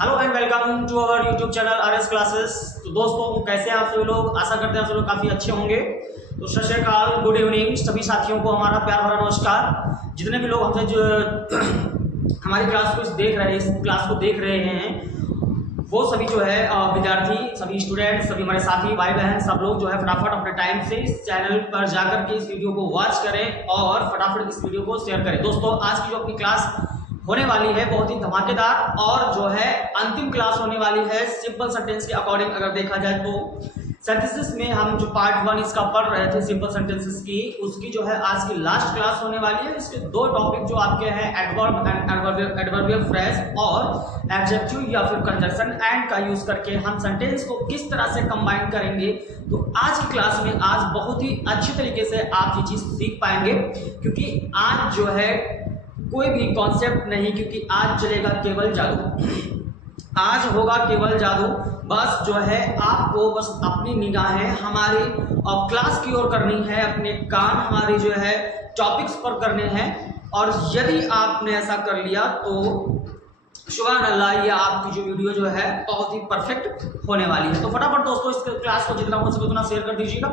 Hello and welcome to our YouTube channel RS classes. तो दोस्तों कैसे हैं आप सभी लोग? आशा करते हैं आप सभी लोग काफ़ी अच्छे होंगे। तो सत श्री अकाल, गुड इवनिंग सभी साथियों को हमारा प्यार भरा नमस्कार। जितने भी लोग हमसे जो हमारी क्लास को देख रहे हैं वो सभी जो है विद्यार्थी, सभी स्टूडेंट, सभी हमारे साथी भाई बहन, सब लोग जो है फटाफट अपने टाइम से इस चैनल पर जाकर के इस वीडियो को वॉच करें और फटाफट इस वीडियो को शेयर करें। दोस्तों आज की जो अपनी क्लास होने वाली है बहुत ही धमाकेदार और जो है अंतिम क्लास होने वाली है सिंपल सेंटेंस के अकॉर्डिंग। अगर देखा जाए तो सेंटेंसेस में हम जो पार्ट 1 इसका पढ़ रहे थे सिंपल सेंटेंसेस की, उसकी जो है आज की लास्ट क्लास होने वाली है। इसके दो टॉपिक जो आपके हैं एडवर्ब एंड एडवर्बियल फ्रेज और एडजेक्टिव या फिर कंजंक्शन एंड का यूज करके हम सेंटेंस को किस तरह से कंबाइन करेंगे। तो आज की क्लास में आज बहुत ही अच्छी तरीके से आप ये चीज सीख पाएंगे, क्योंकि आज जो है कोई भी कॉन्सेप्ट नहीं, क्योंकि आज चलेगा केवल जादू, आज होगा केवल जादू। बस जो है आपको बस अपनी निगाहें हमारी क्लास की ओर करनी है, अपने कान हमारे जो है टॉपिक्स पर करने हैं, और यदि आपने ऐसा कर लिया तो सुभान अल्लाह, ये आपकी जो वीडियो जो है बहुत ही परफेक्ट होने वाली है। तो फटाफट दोस्तों इस क्लास को जितना हो सके उतना शेयर कर दीजिएगा,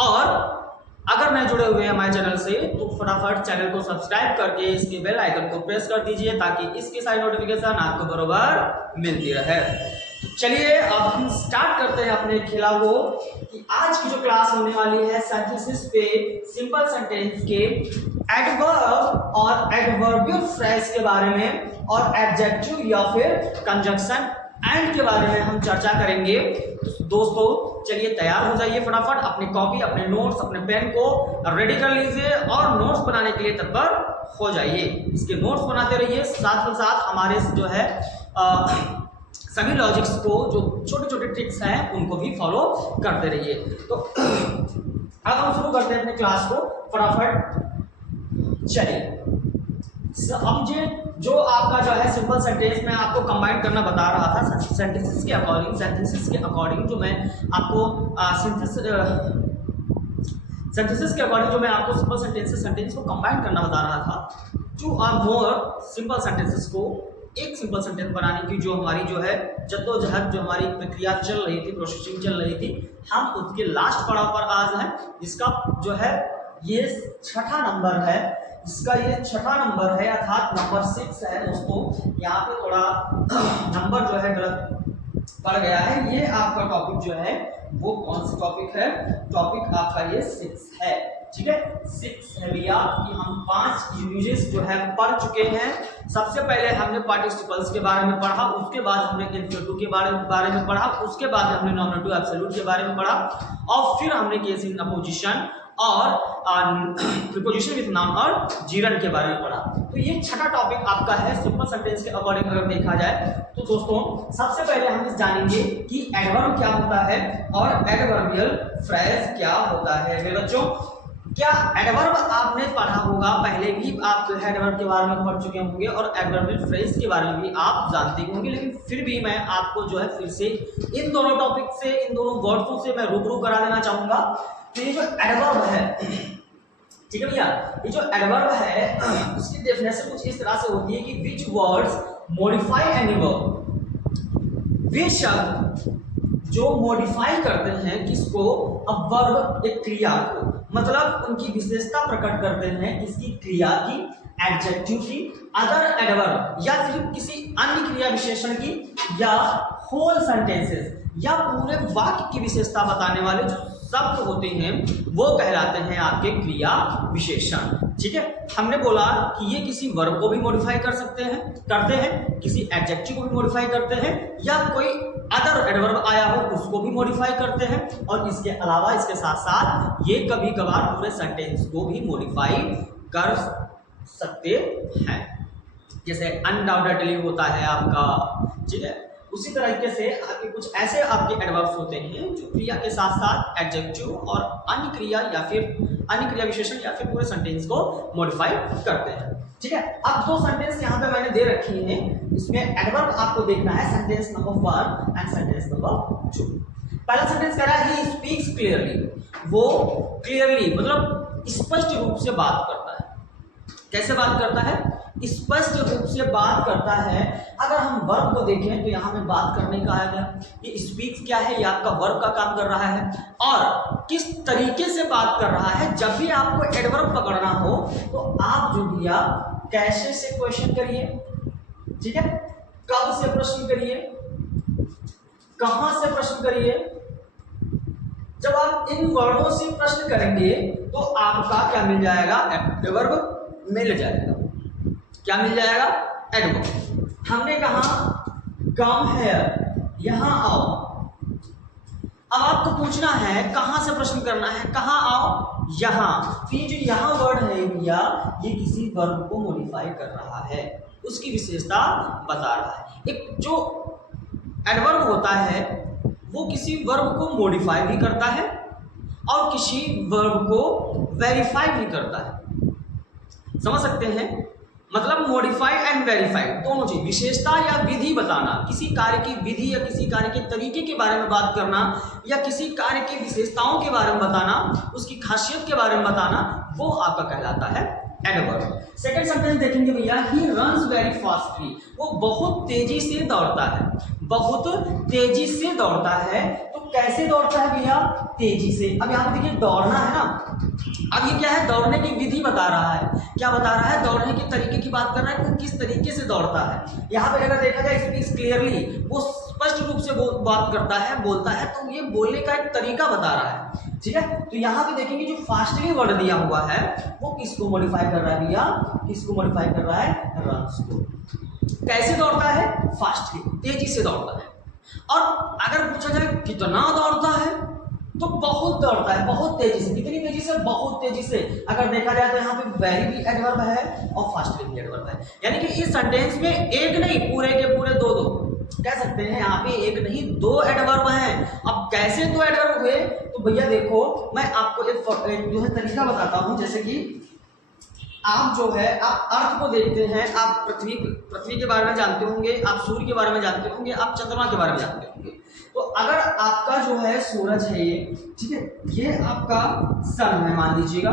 और अगर नए जुड़े हुए हैं हमारे चैनल से तो फटाफट चैनल को सब्सक्राइब करके इसके बेल आइकन को प्रेस कर दीजिए ताकि इसकी सारी नोटिफिकेशन आपको बरोबर मिलती रहे। चलिए अब हम स्टार्ट करते हैं अपने खेला को कि आज की जो क्लास होने वाली है सेंटेंसेस पे सिंपल सेंटेंस के एडवर्ब और एडवर्बियल फ्रेज के बारे में और एडजेक्टिव या फिर कंजंक्शन एंड के बारे में हम चर्चा करेंगे। तो दोस्तों चलिए तैयार हो जाइए, फटाफट अपनी कॉपी, अपने नोट्स, अपने पेन को रेडी कर लीजिए और नोट्स बनाने के लिए तत्पर हो जाइए। इसके नोट्स बनाते रहिए, साथ ही साथ हमारे जो है सभी लॉजिक्स को जो छोटे छोटे ट्रिक्स हैं उनको भी फॉलो करते रहिए। तो अब हम शुरू करते हैं अपने क्लास को फटाफट। चलिए अब जो आपका जो है सिंपल सेंटेंस मैं आपको कंबाइन करना बता रहा था सेंटेंसेस के अकॉर्डिंग जो मैं आपको सेंटेंसेस के अकॉर्डिंग जो मैं आपको सिंपल सेंटेंस को कंबाइन करना बता रहा था। Two or more simple sentences को एक सिंपल सेंटेंस बनाने की जो हमारी जो है जद्दोजहद, जो हमारी प्रक्रिया चल रही थी, प्रोसेसिंग चल रही थी, हम उसके लास्ट पड़ाव पर आज हैं। इसका जो है ये छठा नंबर है, इसका ये छठा नंबर है अर्थात नंबर 6 है दोस्तों। यहाँ पे थोड़ा नंबर जो है गलत पड़ गया है। ये आपका टॉपिक जो है वो कौन सा टॉपिक है? टॉपिक आपका ये 6 है, ठीक है। 6 है भैया कि हम 5 यूजेस जो है पढ़ चुके हैं। सबसे पहले हमने पार्टिसिपल्स के बारे में पढ़ा, उसके बाद हमने इन्फिनिटिव के बारे में पढ़ा, उसके बाद हमने नॉमिनेटिव एब्सोल्यूट के बारे में पढ़ा, और फिर हमने केस इन अपोजिशन और प्रीपोजिशन विद नाउन और जीरन के बारे में पढ़ा। तो ये छठा टॉपिक आपका है सिंपल सेंटेंस के अकॉर्डिंग अगर देखा जाए तो। दोस्तों सबसे पहले हम जानेंगे कि एडवर्ब क्या होता है और एडवर्बियल फ्रेज क्या होता है। मेरे बच्चों क्या एडवर्ब आपने पढ़ा होगा, पहले भी आप एडवर्ब के बारे में पढ़ चुके होंगे और एडवर्बियल फ्रेज के बारे में भी आप जानते होंगे, लेकिन फिर भी मैं आपको जो है फिर से इन दोनों टॉपिक से, इन दोनों वर्ड्सों से मैं रूबरू करा देना चाहूंगा। तो ये जो एडवर्ब है, ठीक है भैया, ये जो एडवर्ब है उसकी डेफिनेशन कुछ इस तरह से होती है कि which words modify any verb, वे शब्द जो मॉडिफाई करते हैं किसको? अब वर्ब, एक क्रिया को, मतलब उनकी विशेषता प्रकट करते हैं किसकी? क्रिया की, एडजेक्टिव की, अदर एडवर्ब या फिर किसी अन्य क्रिया विशेषण की, या होल सेंटेंसेस या पूरे वाक्य की विशेषता बताने वाले जो शब्द होते हैं वो कहलाते हैं आपके क्रिया विशेषण, ठीक है। हमने बोला कि ये किसी वर्ब को भी मॉडिफाई करते हैं, किसी एडजेक्टिव को भी मॉडिफाई करते हैं, या कोई अदर एडवर्ब आया हो उसको भी मॉडिफाई करते हैं, और इसके अलावा इसके साथ साथ ये कभी कभार पूरे सेंटेंस को भी मॉडिफाई कर सकते हैं, जैसे अनडाउटेडली होता है आपका, ठीक है। उसी तरीके से आपके कुछ ऐसे आपके एडवर्ब्स होते हैं जो क्रिया के साथ साथ एडजेक्टिव और अन्य क्रिया विशेषण या फिर पूरे सेंटेंस को मॉडिफाई करते हैं, ठीक है। अब दो सेंटेंस यहाँ पे मैंने दे रखी हैं, इसमें एडवर्ब आपको देखना है sentence number 1 and sentence number 2। पहला सेंटेंस कह रहा है ही स्पीक्स क्लियरली, वो क्लियरली मतलब स्पष्ट रूप से बात करता है। कैसे बात करता है? स्पष्ट रूप से बात करता है। अगर हम वर्ब को देखें तो यहाँ में बात करने का है कि स्पीक क्या है, ये आपका वर्ब का काम कर रहा है और किस तरीके से बात कर रहा है। जब भी आपको एडवर्ब पकड़ना हो तो आप जो दिया कैसे से क्वेश्चन करिए, ठीक है, कब से प्रश्न करिए, कहां से प्रश्न करिए। जब आप इन वर्णों से प्रश्न करेंगे तो आपका क्या मिल जाएगा, एडवर्ब मिल जाएगा। क्या मिल जाएगा, एडवर्ब। हमने कहा कम है, यहां आओ। अब आपको पूछना है कहां से प्रश्न करना है, कहां आओ, यहां। तो ये जो यहां वर्ड है भैया, ये किसी वर्ब को मॉडिफाई कर रहा है, उसकी विशेषता बता रहा है। एक जो एडवर्ब होता है वो किसी वर्ब को मॉडिफाई भी करता है और किसी वर्ब को वेरीफाई भी करता है। समझ सकते हैं, मतलब मॉडिफाई एंड वेरीफाई दोनों चीज। विशेषता या विधि बताना, किसी कार्य की विधि या किसी कार्य के तरीके के बारे में बात करना या किसी कार्य की विशेषताओं के बारे में बताना, उसकी खासियत के बारे में बताना, वो आपका कहलाता है एडवर्ब। सेकंड सेंटेंस देखेंगे भैया, ही रन्स वेरी फास्टली, वो बहुत तेजी से दौड़ता है, बहुत तेजी से दौड़ता है। तो कैसे दौड़ता है भैया, तेजी से। अब यहाँ पे देखिए दौड़ना है ना, अब ये क्या है, दौड़ने की विधि बता रहा है। क्या बता रहा है, दौड़ने के तरीके की बात कर रहा है कि किस तरीके से दौड़ता है। यहाँ पे अगर देखा जाए स्पीक्स क्लियरली, वो स्पष्ट रूप से बात करता है, बोलता है, तो ये बोलने का एक तरीका बता रहा है, ठीक है। तो यहाँ पे देखेंगे जो फास्टली वर्ड दिया हुआ है वो किसको मॉडिफाई कर रहा है भैया, किसको मॉडिफाई कर रहा है, रन्स को। कैसे दौड़ता है, फास्टली, तेजी से दौड़ता है। और अगर पूछा जाए कितना दौड़ता है, तो बहुत दौड़ता है, बहुत तेजी से। कितनी तेजी से, बहुत तेजी से। अगर देखा जाए तो यहाँ पे वेरी भी एडवर्ब है और फास्टली भी एडवर्ब है, यानी कि इस सेंटेंस में एक नहीं पूरे के पूरे दो कह सकते हैं। यहाँ पे एक नहीं दो एडवर्ब हैं। अब कैसे दो एडवर्ब हुए, तो भैया देखो मैं आपको एक जो है तरीका बताता हूँ। जैसे कि आप जो है आप अर्थ को देखते हैं, आप पृथ्वी के बारे में जानते होंगे, आप सूर्य के बारे में जानते होंगे, आप चंद्रमा के बारे में जानते होंगे। तो अगर आपका जो है सूरज है ये, ठीक है, ये आपका सन है मान लीजिएगा,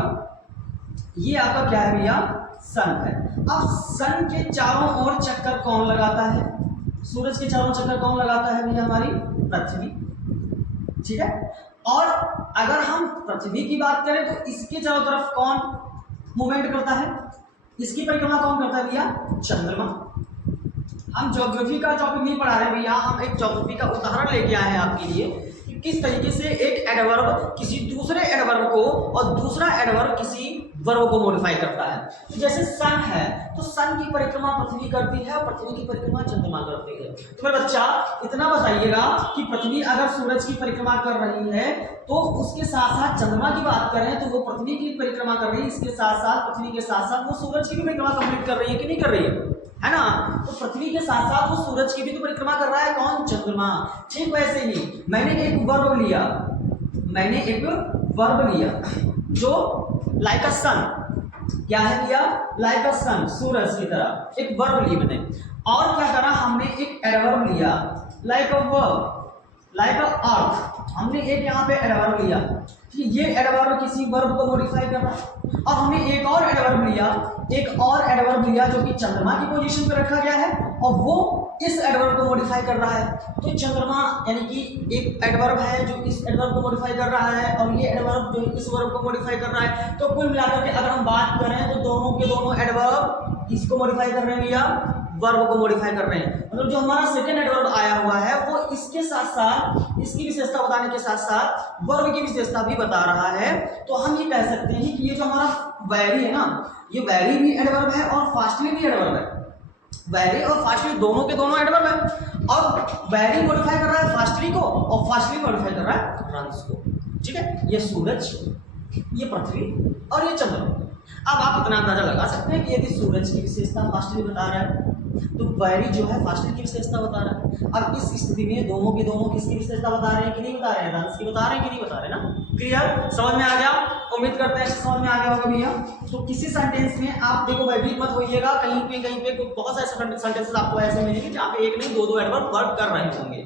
ये आपका क्या है भैया, सन है। अब सन के चारों ओर चक्कर कौन लगाता है, सूरज के चारों चक्कर कौन लगाता है भैया, हमारी पृथ्वी, ठीक है। और अगर हम पृथ्वी की बात करें तो इसके चारों तरफ कौन मूवमेंट करता है, इसकी परिक्रमा कौन करता है भैया, चंद्रमा। हम ज्योग्राफी का टॉपिक नहीं पढ़ा रहे भैया, हम एक ज्योग्राफी का उदाहरण लेके आए हैं आपके लिए कि किस तरीके से एक एडवर्ब किसी दूसरे एडवर्ब को और दूसरा एडवर्ब किसी वर्ब को मॉडिफाई करता है। तो जैसे सन है तो सन की परिक्रमा पृथ्वी करती है और पृथ्वी की परिक्रमा चंद्रमा करती है। तो मेरे बच्चा इतना बताइएगा कि पृथ्वी अगर सूरज की परिक्रमा कर रही है तो उसके साथ साथ चंद्रमा की बात करें तो वो पृथ्वी की परिक्रमा कर रही है, इसके साथ साथ पृथ्वी के साथ साथ वो सूरज की भी परिक्रमा कंप्लीट कर रही है कि नहीं कर रही है ना। तो पृथ्वी के साथ साथ वो सूरज की भी तो परिक्रमा कर रहा है, कौन, चंद्रमा। ठीक वैसे ही मैंने एक वर्ब लिया, मैंने एक वर्ब लिया जो लाइक अ सन, क्या है भैया, लाइक अ सन, सूरज की तरह एक वर्ब ली मैंने। और क्या करा, हमने एक एडवर्ब लिया like a verb, like a earth, हमने एक यहाँ पे एडवर्ब लिया कि ये एडवर्ब किसी वर्ब को मॉडिफाई कर रहा है। और हमने एक और एडवर्ब लिया, एक और एडवर्ब लिया जो कि चंद्रमा की पोजीशन पे रखा गया है और वो इस एडवर्ब को मॉडिफाई कर रहा है। तो चंद्रमा यानी कि एक एडवर्ब है जो इस एडवर्ब को मॉडिफाई कर रहा है और ये एडवर्ब जो इस वर्ब को मॉडिफाई कर रहा है। तो कुल मिलाकर के अगर हम बात करें तो दोनों के दोनों एडवर्ब इसको मॉडिफाई कर रहे हैं या वर्ब को मॉडिफाई कर रहे हैं। मतलब जो हमारा सेकंड एडवर्ब आया हुआ है वो इसके साथ साथ इसकी विशेषता बताने के साथ साथ वर्ब की विशेषता भी बता रहा है। तो हम ये कह सकते हैं कि ये जो हमारा वेरी है ना, ये वेरी भी एडवर्ब है और फास्टली भी एडवर्ब है। वेरी और फास्टली दोनों के दोनों एडवर्ब है और वेरी मॉडिफाई कर रहा है फास्टली को और फास्टली मॉडिफाई कर रहा है रन्स को। ठीक है, ये सूरज, ये पृथ्वी और ये चंद्रमा। अब आप इतना अंदाजा लगा सकते हैं कि यदि सूरज की विशेषता फास्टली बता रहा है तो वेरी जो है फास्टली की विशेषता बता रहा है। अब इस स्थिति में दोनों के दोनों किसकी विशेषता बता रहे हैं कि नहीं बता रहे हैं, रन्स की बता रहे हैं कि नहीं बता रहे ना। क्लियर, समझ में आ गया, उम्मीद करते हैं समझ में आ गया होगा भैया। तो किसी सेंटेंस में आप देखो भयभीत मत होइएगा, कहीं पे बहुत सारे सेंटेंसेस आपको ऐसे मिलेंगे जहाँ पे एक नहीं दो एडवर्ब वर्क कर रहे होंगे।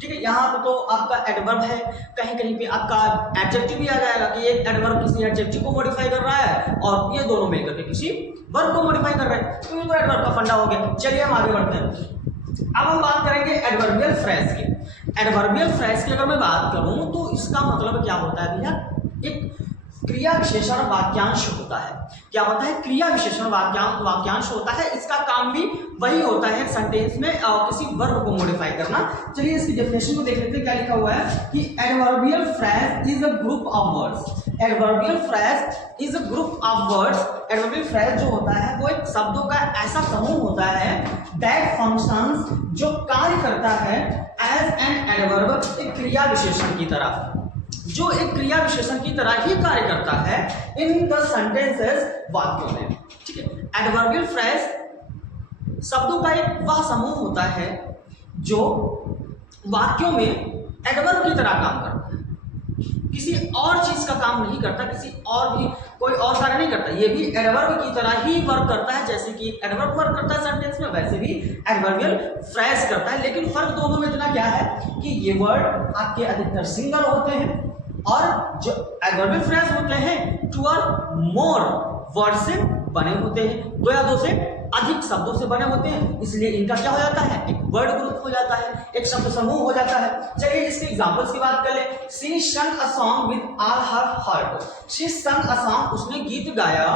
ठीक है, यहाँ पे तो आपका एडवर्ब है, कहीं कहीं पे आपका एडजेक्टिव भी आ जाएगा कि एक एडवर्ब किसी एडजेक्टिव को मॉडिफाई कर रहा है और ये दोनों मिलकर के किसी वर्ब को मॉडिफाई कर रहे हैं, तो ये तो एडवर्ब का फंडा हो गया। चलिए हम आगे बढ़ते हैं। अब हम बात करेंगे एडवर्बियल फ्रेज की। एडवर्बियल फ्रेज की अगर मैं बात करूं तो इसका मतलब क्या होता है भैया, एक क्रिया विशेषण वाक्यांश होता है। क्या होता है? क्रिया विशेषण वाक्यांश होता है। इसका काम भी वही होता है सेंटेंस में किसी वर्ब को मॉडिफाई करना। चलिए इसकी डेफिनेशन को देख लेते हैं। क्या लिखा हुआ है कि adverbial phrase is a group of words. Adverbial phrase is a group of words. Adverbial phrase जो होता है वो एक शब्दों का ऐसा समूह होता है दैट फंक्शंस, जो कार्य करता है एज एन एडवर्ब, एक क्रिया विशेषण की तरह, जो एक क्रिया विशेषण की तरह ही कार्य करता है इन द सेंटेंसेस, वाक्यों में। ठीक है, एडवर्बियल फ्रेज शब्दों का एक वह समूह होता है जो वाक्यों में एडवर्ब की तरह काम करता है, किसी और चीज का काम नहीं करता, किसी और भी कोई और कार्य नहीं करता। ये भी एडवर्ब की तरह ही वर्क करता है, जैसे कि एडवर्ब वर्क करता है सेंटेंस में, वैसे भी एडवर्बियल फ्रेज करता है। लेकिन फर्क दोनों में इतना क्या है कि ये वर्ड आपके अधिकतर सिंगल होते हैं और जो एडवर्बियल फ्रेज होते हैं टू और मोर वर्ड से बने होते हैं, दो या दो से अधिक शब्दों से बने होते हैं, इसलिए इनका क्या हो जाता है, एक वर्ड ग्रुप हो जाता है, एक शब्द समूह हो जाता है। चलिए इसके एग्जांपल्स की बात कर ले। She sang a song with all her heart। She sang a song, उसने गीत गाया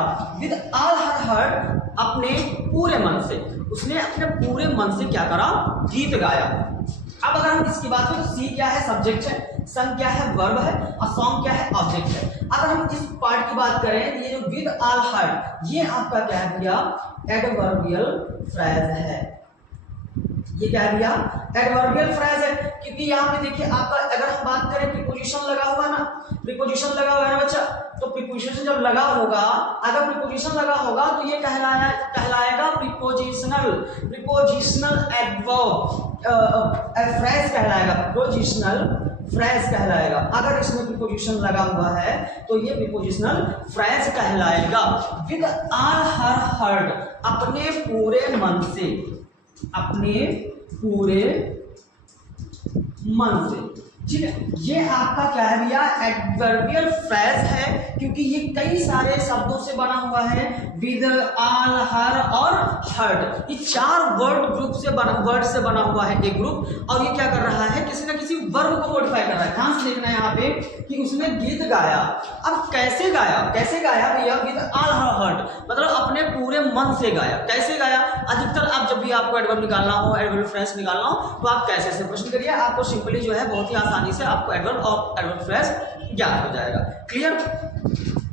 with all her heart, अपने पूरे मन से। उसने अपने पूरे मन से क्या करा, गीत गाया। अब अगर हम इसकी बात करें तो सी क्या है, सब्जेक्ट है, सन क्या है, वर्ब है, और सॉन्ग क्या है, ऑब्जेक्ट है। अगर हम इस पार्ट की बात करें तो ये जो विद ऑल हार्ट, ये आपका क्या है भैया, एडवर्बियल फ्रेज है। ये क्या है भैया, एडवर्बियल फ्रेज है। क्योंकि यहाँ पे देखिए आपका, अगर हम बात करें प्रीपोजिशन लगा हुआ ना, प्रीपोजिशन लगा हुआ है ना बच्चा, तो प्रीपोजिशन जब लगा होगा, अगर प्रीपोजिशन लगा होगा तो ये कहलाएगा प्रीपोजिशनल एडवर्ब, फ्रेज कहलाएगा, प्रीपोजिशनल फ्रेज कहलाएगा। अगर इसमें प्रीपोजिशन लगा हुआ है तो ये प्रीपोजिशनल फ्रेज कहलाएगा। विद ऑल हर हार्ट, अपने पूरे मन से, अपने पूरे मन से। ठीक है, ये आपका क्या है भैया, एडवर्बियल फ्रेज है, क्योंकि ये कई सारे शब्दों से बना हुआ है, विद, ऑल, हर और हर्ट। ये चार वर्ड से बना हुआ है एक ग्रुप, और ये क्या कर रहा है, किसी ना किसी वर्ब को मॉडिफाई कर रहा है। ध्यान से देखना है यहाँ पे कि उसने गीत गाया। अब कैसे गाया भैया, विद ऑल हर हर्ट, मतलब अपने पूरे मन से गाया। कैसे गाया, अधिकतर आप जब भी आपको एडवर्ब निकालना हो, एडवर्ब फ्रेज निकालना हो, तो आप कैसे से प्रश्न करिए, आपको सिंपली जो है बहुत ही आसानी से आपको एडवर्ब और एडवर्ब फ्रेज ज्ञात हो जाएगा। क्लियर।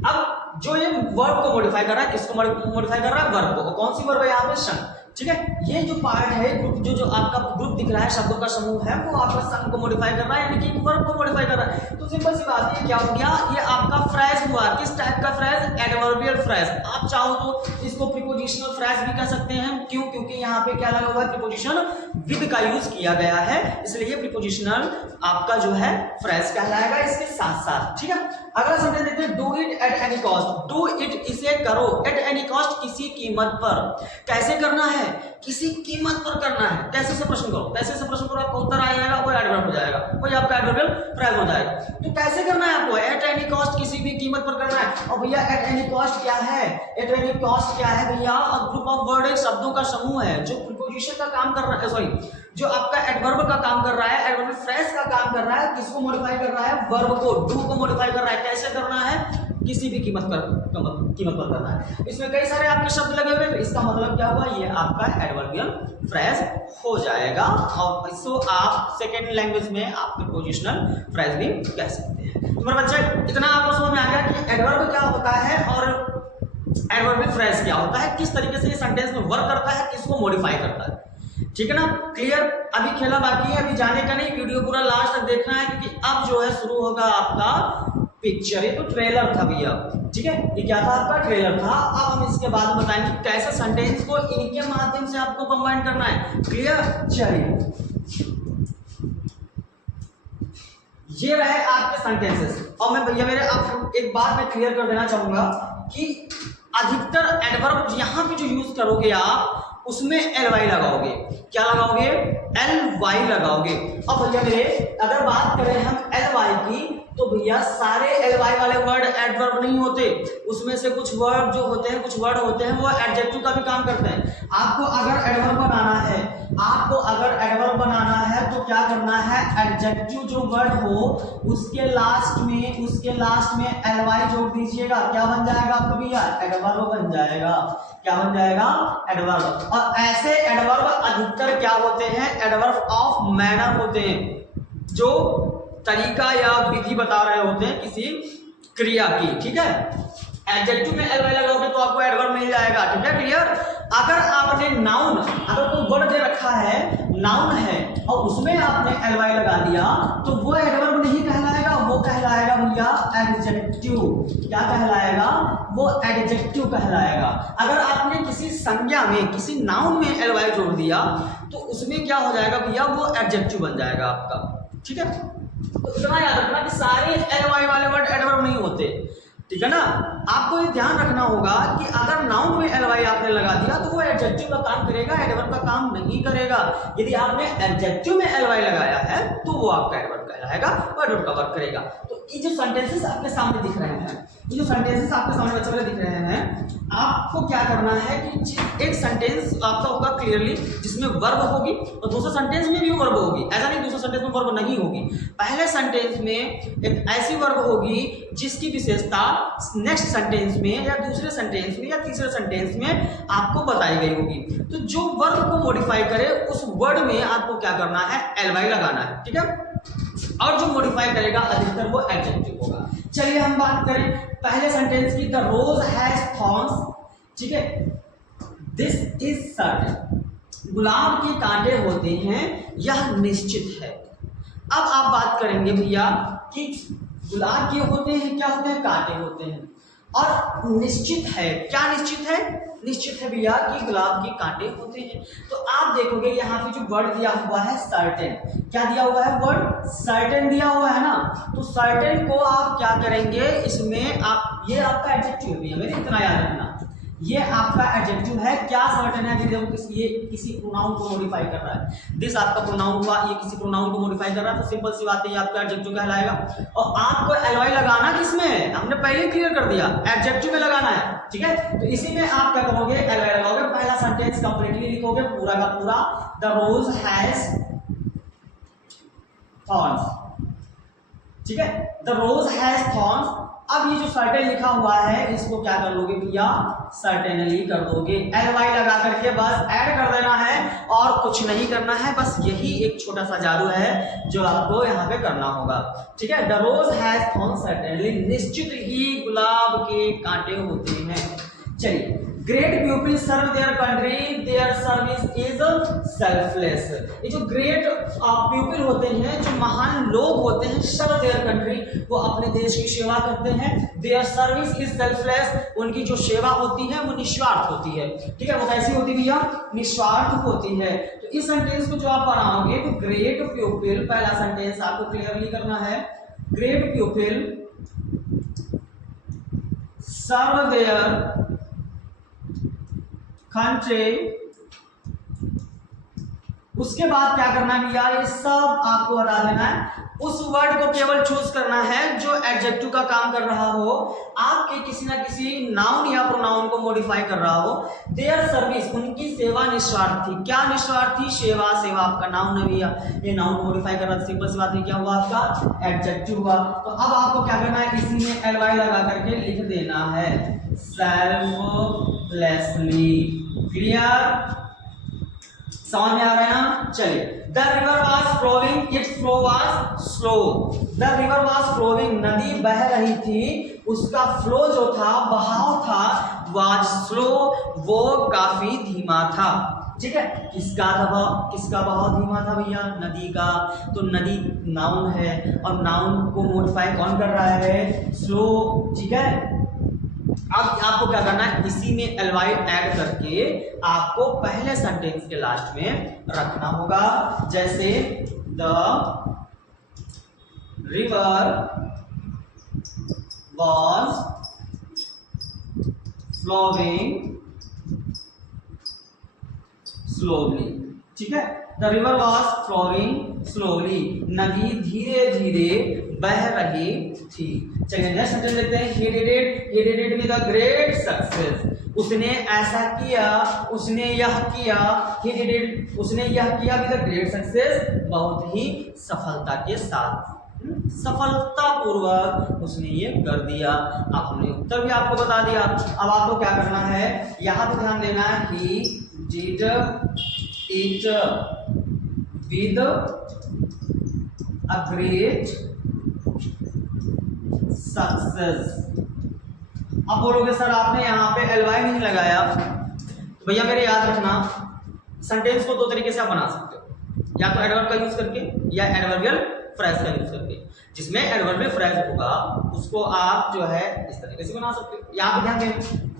अब जो ये वर्ब को मॉडिफाई कर रहा है, किसको मॉडिफाई कर रहा है, वर्ब को। कौन सी वर्ब है यहाँ पे, सन। ठीक है, ये जो पार्ट है, जो आपका ग्रुप दिख रहा है, शब्दों का समूह है, वो आपका सन को मॉडिफाई कर रहा है, यानी कि वर्ब को मॉडिफाई कर रहा है। तो सिंपल सी बात है, क्या हो गया, ये आपका फ्रेज हुआ। किस टाइप का फ्रेज, एडवर्बियल फ्रेज। आप चाहो तो इसको प्रीपोजिशनल फ्रेज भी कह सकते हैं। क्यों, क्योंकि यहाँ पे क्या लगा हुआ है, प्रीपोजिशन विद का यूज किया गया है, इसलिए प्रीपोजिशनल आपका जो है फ्रेज कहलाएगा इसके साथ साथ। ठीक है, अगला सेंटेंस देखते हैं, do it at any cost. Do it, इसे करो, एट एनी कॉस्ट, किसी कीमत पर। कैसे करना है, किसी कीमत पर करना है। कैसे से प्रश्न करो, कैसे से प्रश्न करो, आपको उत्तर आ जाएगा, वो एडवर्ब हो जाएगा, कोई आपका एडवर्बियल फ्रेज हो जाएगा। तो कैसे करना है आपको, एट एनी कॉस्ट, किसी भी कीमत पर करना है। और भैया एट एनी कॉस्ट क्या है, एट एनी कॉस्ट क्या है भैया, ग्रुप ऑफ वर्ड, एक शब्दों का समूह है जो प्रीपोजिशन का काम कर रहा है, सॉरी, जो आपका एडवर्ब का काम कर रहा है, एडवर्ब फ्रेज का काम कर रहा है। किसको मॉडिफाई कर रहा है, वर्ब को, डू को मॉडिफाई कर रहा है। कैसे करना है, किसी भी कीमत पर करना है। इसमें कई सारे आपके शब्द लगे हुए, इसका मतलब क्या हुआ, ये आपका एडवर्बियल फ्रेज हो जाएगा। और इसको आप सेकेंड लैंग्वेज में आप प्रीपोजिशनल फ्रेज भी कह सकते हैं। तो मेरे बच्चे, इतना आपको समझ में आ गया कि एडवर्ब क्या होता है और एडवर्बियल फ्रेज क्या होता है, किस तरीके से ये सेंटेंस में वर्क करता है, किसको मॉडिफाई करता है। ठीक है ना, क्लियर। अभी खेला बाकी है, अभी जाने का नहीं, वीडियो पूरा लास्ट तक देखना है, क्योंकि अब जो है शुरू होगा आपका पिक्चर। ये तो ट्रेलर था भैया, ठीक है, ये क्या था, आपका ट्रेलर था। अब हम इसके बाद बताएंगे कैसे सेंटेंस को इनके माध्यम से आपको कंबाइन करना है। क्लियर। चलिए, ये रहे आपके सेंटेंसेस। और मैं भैया मेरे आप एक बात मैं क्लियर कर देना चाहूंगा कि अधिकतर एडवर्ब यहाँ पे जो यूज करोगे आप, उसमें एल वाई लगाओगे। क्या लगाओगे? एल वाई लगाओगे। अब भैया मेरे अगर बात करें हम एल वाई की, तो भैया सारे एल वाई वाले वर्ड एडवर्ब नहीं होते, उसमें से कुछ वर्ड जो होते हैं, कुछ वर्ड होते हैं वो एडजेक्टिव का भी काम करते हैं। आपको अगर एडवर्ब बनाना है, आपको अगर एडवर्ब बनाना है तो क्या करना है, एडजेक्टिव जो वर्ड हो उसके लास्ट में एल वाई जोड़ दीजिएगा। क्या बन जाएगा आपको भैया? एडवर्ब बन जाएगा। क्या बन जाएगा? एडवर्ब। और ऐसे एडवर्ब अधिकतर क्या होते हैं? एडवर्ब ऑफ मैनर होते हैं, जो तरीका या विधि बता रहे होते हैं किसी क्रिया की। ठीक है, एडजेक्टिव में एल वाई लगाओगे तो आपको एडवर्ब मिल जाएगा। ठीक है, क्लियर? अगर आपने नाउन, अगर कोई वर्ड दे रखा है, नाउन है, और उसमें आपने एल वाई लगा दिया तो वो एडवर्ब नहीं कहलाएगा, वो कहलाएगा भैया एडजेक्टिव। क्या कहलाएगा? वो एडजेक्टिव कहलाएगा। अगर आपने किसी संज्ञा में, किसी नाउन में एल वाई जोड़ दिया तो उसमें क्या हो जाएगा भैया? वो एडजेक्टिव बन जाएगा आपका। ठीक है, तो इतना याद रखना कि सारे एल वाई वाले वर्ड एडवर्ब नहीं होते। ठीक है ना? आपको ये ध्यान रखना होगा कि अगर नाउन में एल वाई आपने लगा दिया तो वो एडजेक्टिव का काम करेगा, एडवर्ब का काम नहीं करेगा। यदि आपने एडजेक्टिव में एल वाई लगाया है तो वो आपका एडवर्ब कहलाएगा, एडवर्ब का वर्क करेगा। तो ये जो सेंटेंसेस आपके सामने दिख रहे हैं, ये जो सेंटेंसेस आपके सामने बच्चों दिख रहे हैं, आपको क्या करना है कि एक सेंटेंस आपका होगा क्लियरली जिसमें वर्ब होगी और दूसरे सेंटेंस में भी वर्ब होगी। ऐसा नहीं दूसरे सेंटेंस में वर्ब नहीं होगी। पहले सेंटेंस में एक ऐसी वर्ब होगी जिसकी विशेषता नेक्स्ट सेंटेंस में या दूसरे सेंटेंस में या तीसरे सेंटेंस में आपको बताई गई होगी। तो जो वर्ब को मॉडिफाई करे उस वर्ड में आपको क्या करना है? एल वाई लगाना है। ठीक है, और जो मॉडिफाई करेगा अधिकतर वो एडजेक्टिव होगा। चलिए हम बात करें पहले सेंटेंस की, द रोज हैज थॉर्न्स। ठीक है, दिस इज सर्टेन। गुलाब के कांटे होते हैं, यह निश्चित है। अब आप बात करेंगे भैया कि गुलाब के होते हैं, क्या होते हैं? कांटे होते हैं, और निश्चित है। क्या निश्चित है? निश्चित है भैया कि गुलाब के कांटे होते हैं। तो आप देखोगे यहाँ पे जो वर्ड दिया हुआ है सर्टेन, क्या दिया हुआ है? वर्ड सर्टेन दिया हुआ है ना। तो सर्टेन को आप क्या करेंगे, इसमें आप, ये आपका एडजेक्टिव है मेरे, इतना याद रखना, ये आपका एडजेक्टिव है। क्या सर्टेन है? ये किसी प्रोनाउन को मॉडिफाई कर रहा है। दिस आपका प्रोनाउन हुआ, ये किसी प्रोनाउन को मॉडिफाई कर रहा है, तो सिंपल सी बात है ये आपका एडजेक्टिव कहलाएगा। और आपको एल वाई लगाना किसमें? हमने पहले क्लियर कर दिया, एडजेक्टिव में लगाना है। ठीक है, तो इसी में आप क्या करोगे? एल वाई लगाओगे। पहला सेंटेंस कंप्लीटली लिखोगे, पूरा का पूरा, द रोज हैज थॉर्न्स। ठीक है, द रोज हैज थॉर्न्स। अब ये जो सर्टेन लिखा हुआ है इसको क्या कर लोगे भैया? सर्टेनली कर दोगे। एल वाई लगा करके बस ऐड कर देना है और कुछ नहीं करना है, बस यही एक छोटा सा जादू है जो आपको यहाँ पे करना होगा। ठीक है, the rose has thorns certainly, निश्चित ही गुलाब के कांटे होते हैं। चलिए, great people serve their country, their service is selfless. ये जो ग्रेट पीपल होते हैं, जो महान लोग होते हैं, सर्व देयर कंट्री, वो अपने देश की सेवा करते हैं। देयर सर्विस इज सेल्फलेस, उनकी जो सेवा होती है वो निस्वार्थ होती है। ठीक है, वो कैसी होती है भैया? निस्वार्थ होती है। तो इस सेंटेंस को जो आप बनाओगे तो ग्रेट पीपल, पहला सेंटेंस आपको क्लियरली करना है, great people serve their country. उसके बाद क्या करना है भैया? ये सब आपको हटा देना है। उस वर्ड को केवल चूज करना है जो एडजेक्टिव का काम कर रहा हो, आपके किसी ना किसी नाउन या प्रोनाउन को मॉडिफाई कर रहा हो। देयर सर्विस, उनकी सेवा निस्वार्थ थी। क्या निस्वार्थ थी? सेवा। सेवा आपका नाउन है भैया, ये नाउन को मॉडिफाई कर रहा था। सिंपल सी बात है, क्या हुआ आपका? एडजेक्टिव हुआ। तो अब आपको क्या करना है? इसी में एल वाई लगा करके लिख देना है, सेल्फलेसली। क्लियर? समझ में आ रहा है ना? चलिए, the river was flowing, its flow was slow. The river was flowing, नदी बह रही थी, उसका फ्लो जो था, बहाव था, वॉज स्लो, वो काफी धीमा था। ठीक है, किसका बहाव धीमा था भैया? नदी का। तो नदी नाउन है और नाउन को मॉडिफाई कौन कर रहा है? स्लो। ठीक है, अब आपको क्या करना है? इसी में एल वाई ऐड करके आपको पहले सेंटेंस के लास्ट में रखना होगा। जैसे the river was flowing slowly, ठीक है। The river was flowing slowly, नदी धीरे धीरे बह रही थी। चलिए नेक्स्ट सेंटेंस देखते हैं। He did it with a great success, उसने ऐसा किया, उसने यह किया। ही डिड इट, उसने यह किया विद अ ग्रेट सक्सेस, बहुत ही सफलता के साथ, सफलतापूर्वक उसने ये कर दिया। अब हमने उत्तर भी आपको बता दिया। अब आपको क्या करना है, यहाँ पे ध्यान देना है। ही did it with a great success. अब बोलोगे सर आपने यहाँ पे एलवाई नहीं लगाया, तो भैया मेरे याद रखना, सेंटेंस को दो तरीके से आप बना सकते हो, या तो एडवर्ब का यूज करके या एडवर्बियल फ्रेज का यूज करके। जिसमें एडवर्बियल फ्रेज होगा उसको आप जो है इस तरीके से बना सकते हो। यहाँ पे ध्यान दें,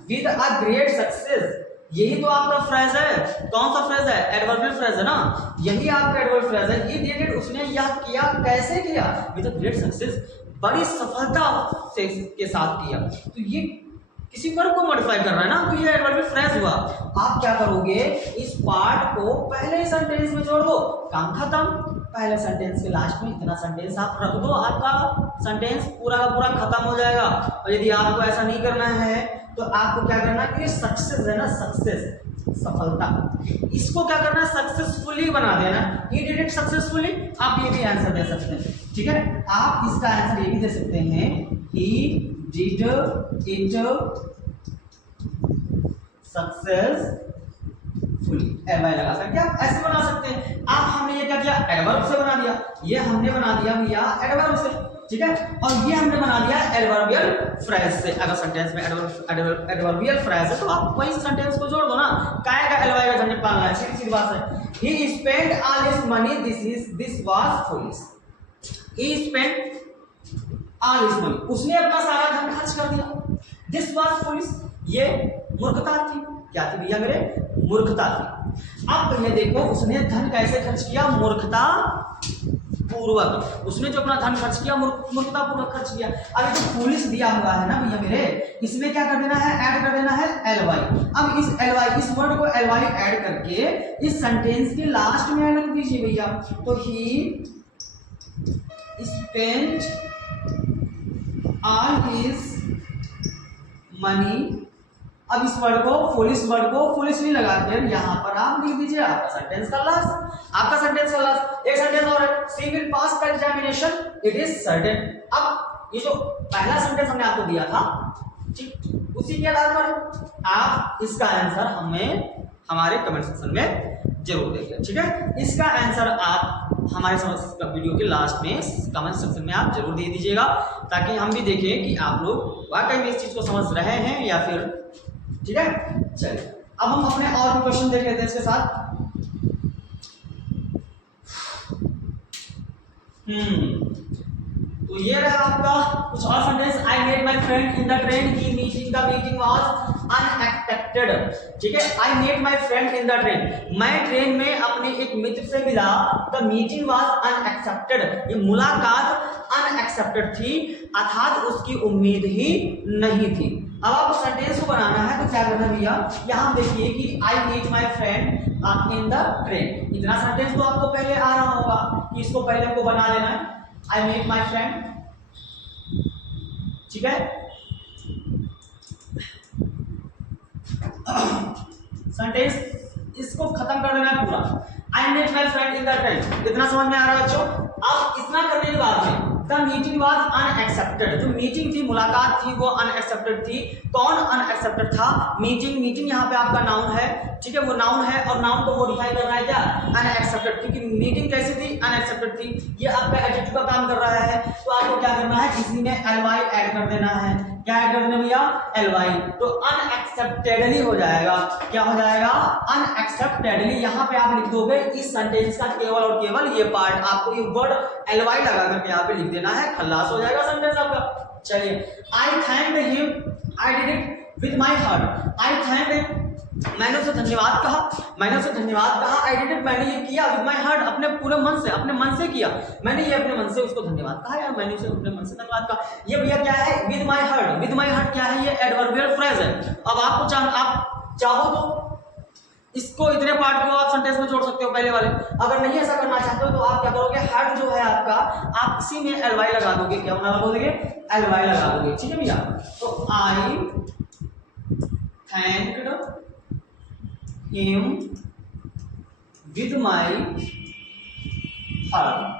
विद अ ग्रेट सक्सेस, यही तो आपका फ्रेज है। कौन सा फ्रेज है? एडवर्बियल फ्रेज है ना, यही आपका एडवर्बियल फ्रेज है। ही डिड इट, उसने यह किया, कैसे किया? विद अ ग्रेट सक्सेस, बड़ी सफलता के साथ किया। तो ये किसी वर्ब को मॉडिफाई कर रहा है ना, तो ये एडवर्बियल फ्रेज हुआ। आप क्या करोगे, इस पार्ट को पहले सेंटेंस में जोड़ दो, काम खत्म। पहले सेंटेंस के लास्ट में इतना सेंटेंस आप रख दो, आपका सेंटेंस पूरा का पूरा खत्म हो जाएगा। और यदि आपको ऐसा नहीं करना है तो आपको क्या करना है, सक्सेस है ना, सक्सेस सफलता, इसको क्या करना है, सक्सेसफुली बना देना। ही डिड इट सक्सेसफुली, आप ये भी आंसर दे सकते हैं, ठीक है। आप इसका आंसर ये भी दे सकते हैं, he did it successfully, am I लगा सकते हैं, आप ऐसे बना सकते हैं। आप हमने ये क्या किया, एडवर्ब से बना दिया, ये हमने बना दिया भैया एडवर्ब से, ठीक है। और ये हमने बना दिया एडवर्बियल फ्रेज से। अगर सेंटेंस में एडवर्बियल फ्रेज है तो आप वही सेंटेंस को जोड़ दो ना, काय का एलवाई का झंझट पालना है, सीधी सी बात है। ही spent all his money, this was foolish. He spent all his money, उसने अपना सारा धन खर्च कर दिया। दिस वाज फुलिश, ये मूर्खता थी। क्या थी भैया मेरे? मूर्खता थी। अब पहले देखो उसने धन कैसे खर्च किया, मूर्खता पूर्वक। उसने जो अपना धन खर्च किया मूर्खता पूर्वक खर्च किया। अब ये जो फूलिश दिया हुआ है ना भैया मेरे, इसमें क्या कर देना है, ऐड कर देना है एलवाई। अब इस एलवाई, इस वर्ड को एलवाई ऐड करके इस सेंटेंस के लास्ट में ऐड कर दीजिए भैया। तो ही स्पेंट ऑल हिज मनी। अब इस वर्ड को, फुलिश वर्ड को फुलिशली लगा कर यहाँ पर आप लिख दीजिए आपका सेंटेंस का लास्ट, आपका सेंटेंस का लास्ट। एक सेंटेंस और है, she will pass the examination, it is certain. अब ये जो पहला सेंटेंस हमने आपको दिया था, ठीक, उसी के आधार पर आप इसका आंसर हमें हमारे कमेंट सेक्शन में जरूर देंगे, ठीक है। इसका आंसर आप हमारे वीडियो के लास्ट में कमेंट सेक्शन में आप जरूर दे दीजिएगा, ताकि हम भी देखें कि आप लोग वाकई में इस चीज को समझ रहे हैं या फिर, ठीक है। चलिए अब हम अपने और भी क्वेश्चन देख लेते हैं इसके साथ। तो ये रहा आपका कुछ और sentence. I met my friend in the train, the meeting was unexpected, ठीक है। I met my friend in the train, मैं ट्रेन में अपने एक मित्र से मिला। द मीटिंग वाज अनएक्सपेक्टेड, ये मुलाकात अनएक्सपेक्टेड थी, अर्थात उसकी उम्मीद ही नहीं थी। अब आपको सेंटेंस को बनाना है तो क्या करना भैया, यहाँ देखिए कि I meet my friend in the train. इतना सेंटेंस तो आपको पहले आ रहा होगा कि इसको पहले आपको बना लेना है। आई मीट माय फ्रेंड, ठीक है। सेंटेंस इसको खत्म कर देना है पूरा। I met my friend in the train, इतना समझ में आ रहा है बच्चों। अब इतना करने के बाद में द मीटिंग वाज अनएक्सेप्टेड, जो मीटिंग थी, मुलाकात थी, वो अनएक्सेप्टेड थी। कौन अनएक्सेप्टेड था? मीटिंग, मीटिंग यहाँ पे आपका नाउन है, ठीक है, वो नाउन है और नाउन को मॉडिफाई कर रहा है क्या, अनएक्सेप्टेड, क्योंकि मीटिंग कैसी थी, अनएक्सेप्टेड थी। ये आपका एडजेक्टिव का काम कर रहा है, तो आपको क्या करना है, इसी में एलवाई ऐड कर देना है। क्या ऐड कर देना भैया, एलवाई, तो अनएक्सेप्टेडली हो जाएगा। क्या हो जाएगा, अनएक्सेप्टेडली। यहाँ पे आप लिख दोगे इस सेंटेंस का केवल और केवल ये पार्ट, आपको ये वर्ड एलवाई लगा करके यहाँ पे लिख देना है, खल्लास हो जाएगा सेंटेंस आपका। चलिए, I thanked him, I did it with my heart. I thanked, मैंने उसे धन्यवाद कहा, मैंने उसे धन्यवाद कहा। आई डिड इट, मैंने ये किया, विद माय हार्ट, अपने पूरे मन से, अपने मन से किया। मैंने ये अपने मन से उसको धन्यवाद कहा, या मैंने उसे अपने मन से धन्यवाद कहा। ये भैया क्या है, with my heart. With my heart क्या है, ये एडवर्बियल फ्रेज है। अब आपको आप चाहो तो इसको इतने पार्ट को आप सेंटेंस में जोड़ सकते हो पहले वाले। अगर नहीं ऐसा करना चाहते हो तो आप क्या करोगे, हेड जो है आपका आप इसी में एलवाई लगा दोगे। क्या बना दोगे, एलवाई लगा दोगे। ठीक है भैया, तो I thanked him with my heart.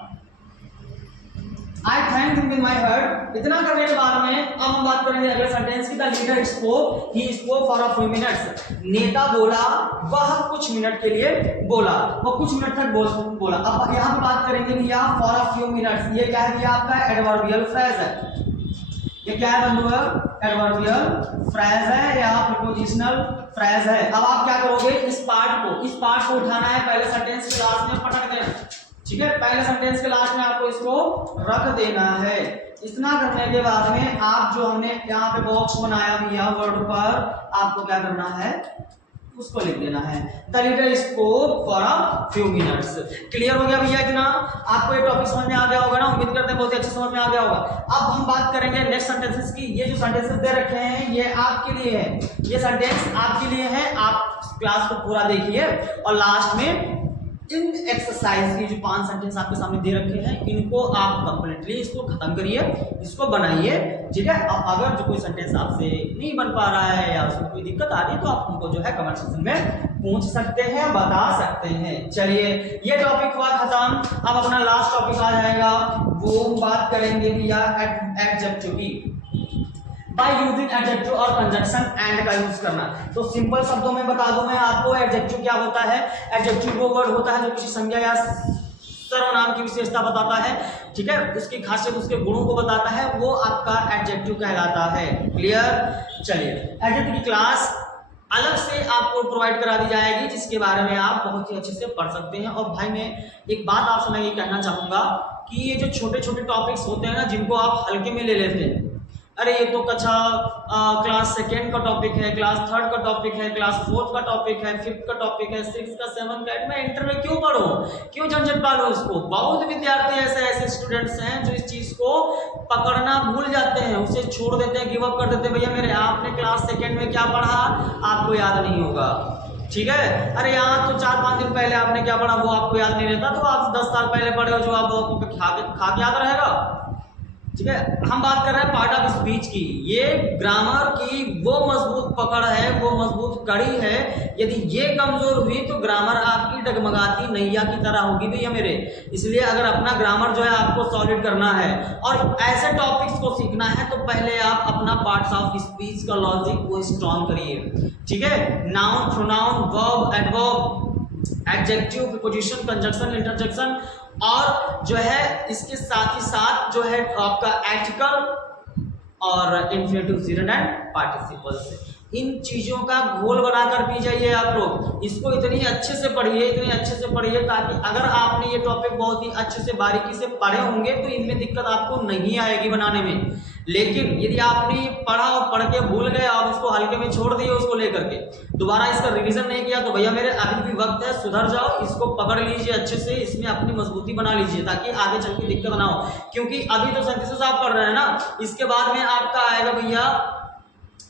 I thank him with my heart. इतना करने के बाद में अब हम बात करेंगे अगले सेंटेंस की। The leader spoke, he spoke for a few minutes. नेता बोला, वह कुछ मिनट के लिए बोला, वो कुछ मिनट तक बोला। अब यहाँ बात करेंगे भैया फॉर अ फ्यू मिनट्स। ये क्या है भैया, आपका एडवर्बियल फ्रेज है। ये क्या है बंधुआ, एडवर्बियल फ्रेज है या प्रीपोजिशनल फ्रेज है। अब आप क्या करोगे, इस पार्ट को उठाना है, पहले सेंटेंस के लास्ट में पटक देना। ठीक है, पहले सेंटेंस के लास्ट में आपको इसको रख देना है। इतना करने के बाद में आप जो हमने यहाँ पे बॉक्स बनाया भैया वर्ड पर, आपको क्या करना है, उसको लिख देना है। The leader spoke for a few minutes. Clear हो गया भैया इतना? आपको ये टॉपिक समझ में आ गया होगा ना, उम्मीद करते हैं बहुत ही अच्छे समझ में आ गया होगा। अब हम बात करेंगे नेक्स्ट सेंटेंसेस की। ये जो सेंटेंसेस दे रखे हैं ये आपके लिए है, ये सेंटेंस आपके लिए है। आप क्लास को पूरा देखिए और लास्ट में इन एक्सरसाइज की जो 5 सेंटेंस आपके सामने दे रखे हैं इनको आप कंप्लीटली इसको खत्म करिए, इसको बनाइए। ठीक है, अब अगर जो कोई सेंटेंस आपसे नहीं बन पा रहा है या उसमें कोई दिक्कत आ रही है तो आप हमको जो है कमेंट सेक्शन में पूछ सकते हैं, बता सकते हैं। चलिए, ये टॉपिक हुआ खत्म। अब अपना लास्ट टॉपिक आ जाएगा, वो बात करेंगे भैया एडजेक्टिव की। बाय यूजिंग एडजेक्टिव और कंजंक्शन एंड का यूज करना। तो सिंपल शब्दों में बता दूं मैं आपको, एडजेक्टिव क्या होता है। एडजेक्टिव वो वर्ड होता है जो किसी संज्ञा या सर्वनाम की विशेषता बताता है। ठीक है, उसकी खासियत, उसके गुणों को बताता है, वो आपका एडजेक्टिव कहलाता है। क्लियर? चलिए, एडजेक्टिव की क्लास अलग से आपको प्रोवाइड करा दी जाएगी जिसके बारे में आप बहुत ही अच्छे से पढ़ सकते हैं। और भाई मैं एक बात आपसे मैं ये कहना चाहूंगा कि ये जो छोटे छोटे टॉपिक्स होते हैं ना, जिनको आप हल्के में ले लेते हैं, अरे ये तो कक्षा क्लास 2 का टॉपिक है, क्लास 3 का टॉपिक है, क्लास 4 का टॉपिक है, 5th का टॉपिक है, 6th का, 7th का, मैं इंटर में क्यों पढ़ूं, क्यों झंझट पालूं इसको। बहुत विद्यार्थी ऐसे स्टूडेंट्स हैं जो इस चीज को पकड़ना भूल जाते हैं, उसे छोड़ देते हैं, गिव अप कर देते हैं। भैया मेरे आपने क्लास 2 में क्या पढ़ा आपको याद नहीं होगा। ठीक है, अरे यहाँ तो 4-5 दिन पहले आपने क्या पढ़ा वो आपको याद नहीं रहता, तो आप 10 साल पहले पढ़े हो जो आपको खा के याद रहेगा। ठीक है, हम बात कर रहे हैं पार्ट ऑफ स्पीच की। ये ग्रामर की वो मजबूत पकड़ है, वो मजबूत कड़ी है। यदि ये कमजोर हुई तो ग्रामर आपकी डगमगाती नैया की तरह होगी भैया मेरे। इसलिए अगर अपना ग्रामर जो है आपको सॉलिड करना है और ऐसे टॉपिक्स को सीखना है तो पहले आप अपना पार्ट्स ऑफ स्पीच का लॉजिक वो स्ट्रॉन्ग करिए। ठीक है, noun, pronoun, verb, adverb, adjective, preposition, conjunction, interjection और जो है इसके साथ ही साथ जो है आपका आर्टिकल और इंफिनिटिव, सिनोनिम एंड पार्टिसिपल्स, इन चीजों का घोल बनाकर पी जाइए आप लोग। इसको इतनी अच्छे से पढ़िए ताकि अगर आपने ये टॉपिक बहुत ही अच्छे से बारीकी से पढ़े होंगे तो इनमें दिक्कत आपको नहीं आएगी बनाने में। लेकिन यदि आपने पढ़ा और पढ़ के भूल गए और उसको हल्के में छोड़ दिए, उसको लेकर के दोबारा इसका रिवीजन नहीं किया, तो भैया मेरे अभी भी वक्त है, सुधर जाओ, इसको पकड़ लीजिए अच्छे से, इसमें अपनी मजबूती बना लीजिए ताकि आगे चल के दिक्कत ना हो। क्योंकि अभी तो सिंथेसिस आप पढ़ रहे हैं ना, इसके बाद में आपका आएगा भैया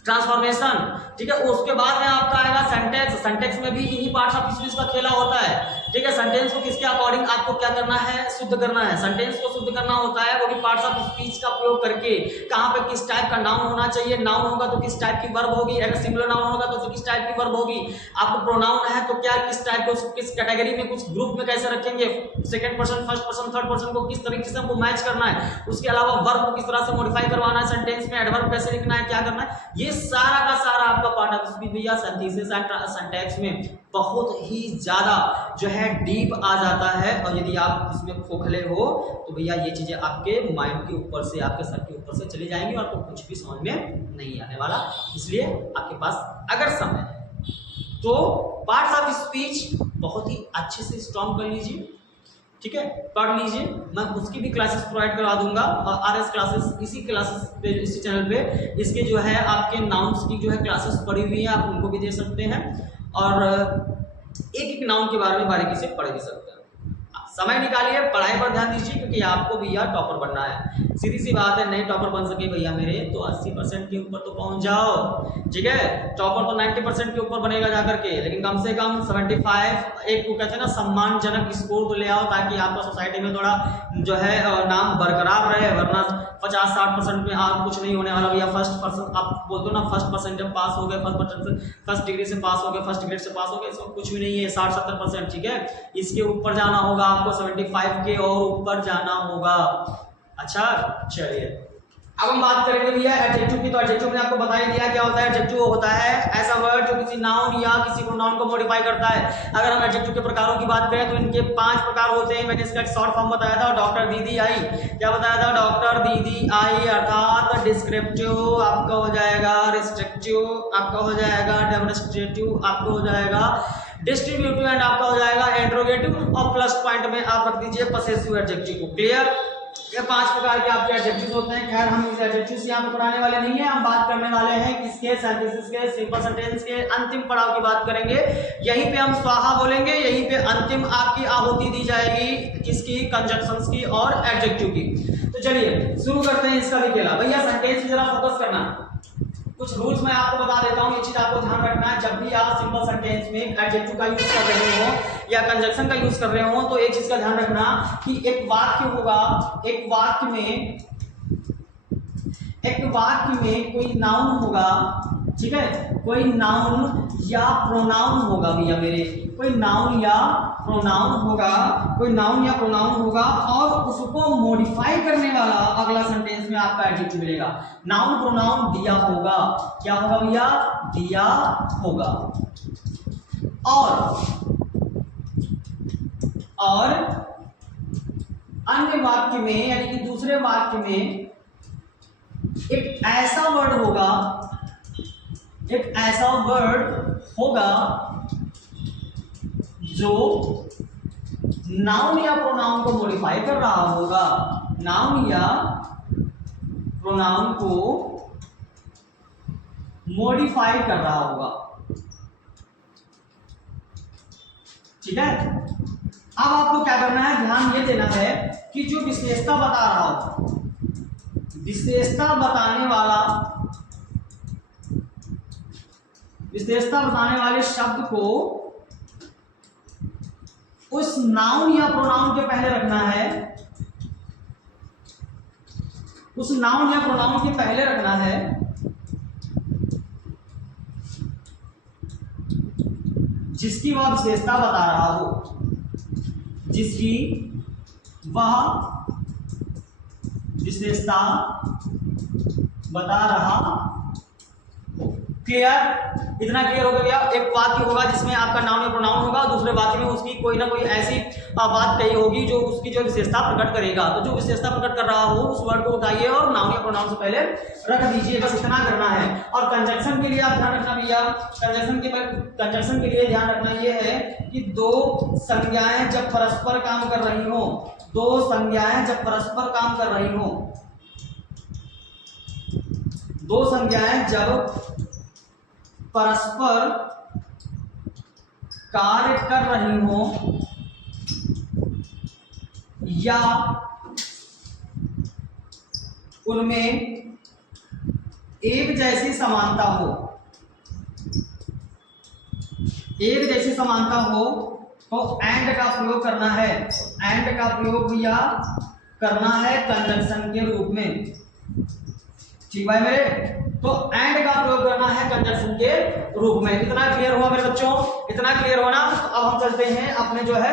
ट्रांसफॉर्मेशन। ठीक है, उसके बाद में आपका आएगा सेंटेंस। सेंटेंस में भी इन्हीं पार्ट्स ऑफ स्पीच का खेला होता है। ठीक है, सेंटेंस को किसके अकॉर्डिंग आपको क्या करना है, शुद्ध करना है। सेंटेंस को शुद्ध करना होता है वो भी पार्ट्स ऑफ स्पीच का प्रयोग करके। कहां पे किस टाइप का नाउन होना चाहिए, नाउन होगा तो किस टाइप की वर्ब होगी, अगर सिंगुलर नाउन होगा तो किस टाइप की वर्ब होगी, आपको प्रोनाउन है तो क्या किस टाइप को किस कैटेगरी में कुछ ग्रुप में कैसे रखेंगे, second person, first person, third person को किस तरीके से हमको मैच करना है, उसके अलावा वर्ब को किस तरह से मॉडिफाई करवाना है सेंटेंस में, एडवर्ब कैसे लिखना है, क्या करना है, ये सारा का सारा आपका पार्ट ऑफ स्पीच भैया सिंथेसिस एंड सिंटैक्स में बहुत ही ज्यादा जो है डीप आ जाता है। और यदि आप इसमें खोखले हो तो भैया ये चीजें आपके माइंड के ऊपर से, आपके सर के ऊपर से चली जाएंगी और आपको कुछ भी समझ में नहीं आने वाला। इसलिए आपके पास अगर समय है तो पार्ट्स ऑफ स्पीच बहुत ही अच्छे से स्ट्रॉन्ग कर लीजिए। ठीक है, पढ़ लीजिए, मैं उसकी भी क्लासेस प्रोवाइड करवा दूंगा। और आरएस क्लासेस इसी क्लासेस पे, इसी चैनल पे इसके जो है आपके नाउन्स की जो है क्लासेस पढ़ी हुई है, आप उनको भी दे सकते हैं और एक एक नाउन के बारे में बारीकी से पढ़ भी सकते हैं। समय निकालिए, पढ़ाई पर ध्यान दीजिए क्योंकि आपको भैया टॉपर बनना है। सीधी सी बात है, नहीं टॉपर बन सके भैया मेरे तो 80% के ऊपर तो पहुंच जाओ, ठीक है। टॉपर तो 90% के ऊपर बनेगा जाकर के, लेकिन कम से कम 75 एक को कहते हैं ना सम्मानजनक स्कोर तो ले आओ, ताकि आपका सोसाइटी में थोड़ा जो है नाम बरकरार रहे। वरना 50-60% में आप कुछ नहीं होने वाला भैया। फर्स्ट आप बोलते हो ना, फर्स्ट परसेंट जब पास हो गए, फर्स्ट डिग्री से पास हो गए, फर्स्ट ग्रेड से पास हो गए, इसमें कुछ भी नहीं है। 60-70%, ठीक है। इसके ऊपर जाना होगा आपको, 75 के और ऊपर जाना होगा। अच्छा चलिए, अब हम बात करेंगे भैया एडजेक्टिव की। तो एडजेक्टिव ने आपको बता ही दिया क्या होता है। एडजेक्टिव होता है ऐसा वर्ड जो किसी नाउन या किसी प्रोनाउन को मॉडिफाई करता है। अगर हम एडजेक्टिव के प्रकारों की बात करें तो इनके 5 प्रकार होते हैं। मैंने इसका एक शॉर्ट फॉर्म बताया था, डॉक्टर दीदी आई। क्या बताया था? डॉक्टर दीदी आई, अर्थात डिस्क्रिप्टिव आपका हो जाएगा, रिस्ट्रिक्टिव आपका हो जाएगा, डेमोन्स्ट्रेटिव आपका हो जाएगा, डिस्ट्रीब्यूटिव एंड आपका हो जाएगा इंट्रोगेटिव, और प्लस पॉइंट में आप रख दीजिए पसेसिव एडजेक्टिव को। क्लियर? ये 5 प्रकार के आपके एडजेक्टिव्स होते हैं। खैर हम इस एडजेक्टिव्स यहाँ पे पढ़ाने वाले नहीं है, हम बात करने वाले हैं किसके, सेंटेंसेस के, सिंपल सेंटेंस के अंतिम पड़ाव की बात करेंगे। यहीं पे हम स्वाहा बोलेंगे, यहीं पे अंतिम आपकी आहुति दी जाएगी किसकी, कंजक्शंस की और एडजेक्टिव की। तो चलिए शुरू करते हैं इसका भी खेला। भैया सेंटेंस की जरा फोकस करना। कुछ रूल्स मैं आपको बता देता हूँ, ये चीज आपको ध्यान रखना है। जब भी आप सिंपल सेंटेंस में एडजेक्टिव का यूज कर रहे हो या कंजक्शन का यूज कर रहे हो, तो एक चीज का ध्यान रखना कि एक वाक्य होगा, एक वाक्य में कोई नाउन होगा, ठीक है, कोई नाउन या प्रोनाउन होगा भैया मेरे, कोई नाउन या प्रोनाउन होगा, कोई नाउन या प्रोनाउन होगा, और उसको मॉडिफाई करने वाला अगला सेंटेंस में आपका एडजेक्टिव मिलेगा। नाउन प्रोनाउन दिया होगा, क्या होगा भैया? दिया होगा। और अन्य वाक्य में यानी कि दूसरे वाक्य में एक ऐसा वर्ड होगा, एक ऐसा वर्ड होगा जो नाउन या प्रोनाउन को मॉडिफाई कर रहा होगा, नाउन या प्रोनाउन को मॉडिफाई कर रहा होगा, ठीक है। अब आपको क्या करना है, ध्यान ये देना है कि जो विशेषता बता रहा हो, विशेषता बताने वाले शब्द को उस नाउन या प्रोनाउन के पहले रखना है, उस नाउन या प्रोनाउन के पहले रखना है जिसकी वह विशेषता बता रहा हो, जिसकी वह विशेषता बता रहा हो। क्लियर? इतना क्लियर हो गया। एक वाक्य होगा जिसमें आपका नाउन या प्रोनाउन होगा, दूसरे वाक्य में उसकी कोई ना कोई ऐसी बात कही होगी जो उसकी जो विशेषता प्रकट करेगा। तो जो विशेषता प्रकट कर रहा हो उस वर्ड को उठाइए और नाउन या प्रोनाउन से पहले रख दीजिए, बस इतना करना है। और कंजक्शन के लिए आप ध्यान रखना भैया, कंजक्शन के लिए ध्यान रखना ये है कि दो संज्ञाएं जब परस्पर काम कर रही हो, दो संज्ञाएं जब परस्पर काम कर रही हो, दो संज्ञाएं जब परस्पर कार्य कर रही हो या उनमें एक जैसी समानता हो, एक जैसी समानता हो तो एंड का प्रयोग करना है। एंड का प्रयोग भैया करना है कंजक्शन के रूप में, ठीक भाई मेरे। तो एंड का प्रयोग करना है कंजक्शन के रूप में। इतना क्लियर हुआ मेरे बच्चों? इतना क्लियर हुआ ना? तो अब हम चलते हैं अपने जो है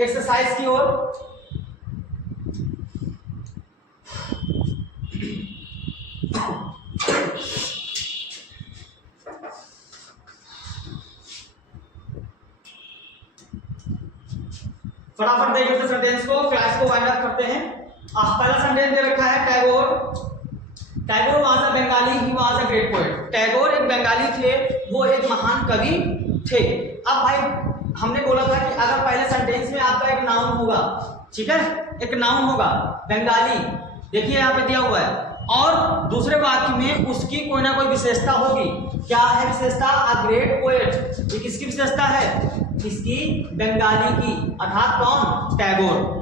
एक्सरसाइज की ओर। फटाफट देख लेते सेंटेंस को, क्लास को वाइंड अप करते हैं। पहला सेंटेंस दे रखा है Tagore was a Bengali, he was a great poet. Tagore एक बंगाली थे, वो एक महान कवि थे। अब भाई हमने बोला था कि अगर पहले सेंटेंस में आपका एक नाउन होगा, ठीक है, एक नाउन होगा बंगाली, देखिए यहाँ पे दिया हुआ है, और दूसरे वाक्य में उसकी कोई ना कोई विशेषता होगी। क्या है विशेषता? A great poet. ये किसकी विशेषता है? किसकी? बंगाली की, अर्थात कौन? टैगोर।